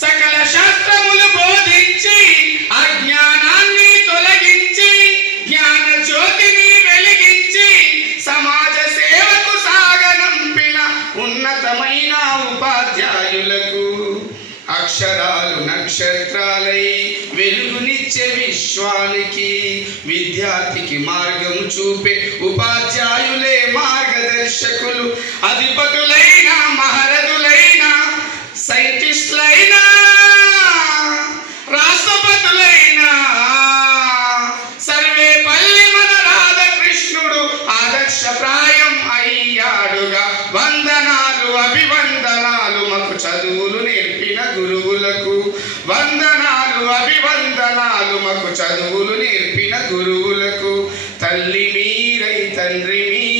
సకల శాస్త్రములు బోధించి అజ్ఞానాన్ని తొలగించి జ్ఞాన జ్యోతిని వెలిగించి సమాజ సేవకు సాగనంపిన ఉన్నతమైన ఉపాధ్యాయులకు అక్షరాలు నక్షత్రాలై వెలుగునిచ్చే విశ్వానికి విద్యార్థికి మార్గం చూపే ఉపాధ్యాయులే మార్గదర్శకులు. అధిపతులైన మహారథులైన సైంటిస్టులైన రాష్ట్రపతులైన సర్వేపల్లి మన రాధాకృష్ణుడు ఆదర్శప్రాయం అయ్యాడుగా. వందనాలు అభివందనాలు మాకు చదువులు నేర్పిన గురువులకు. వందనాలు అభివందనాలు మాకు చదువులు నేర్పిన గురువులకు. తల్లి మీరై తండ్రి మీ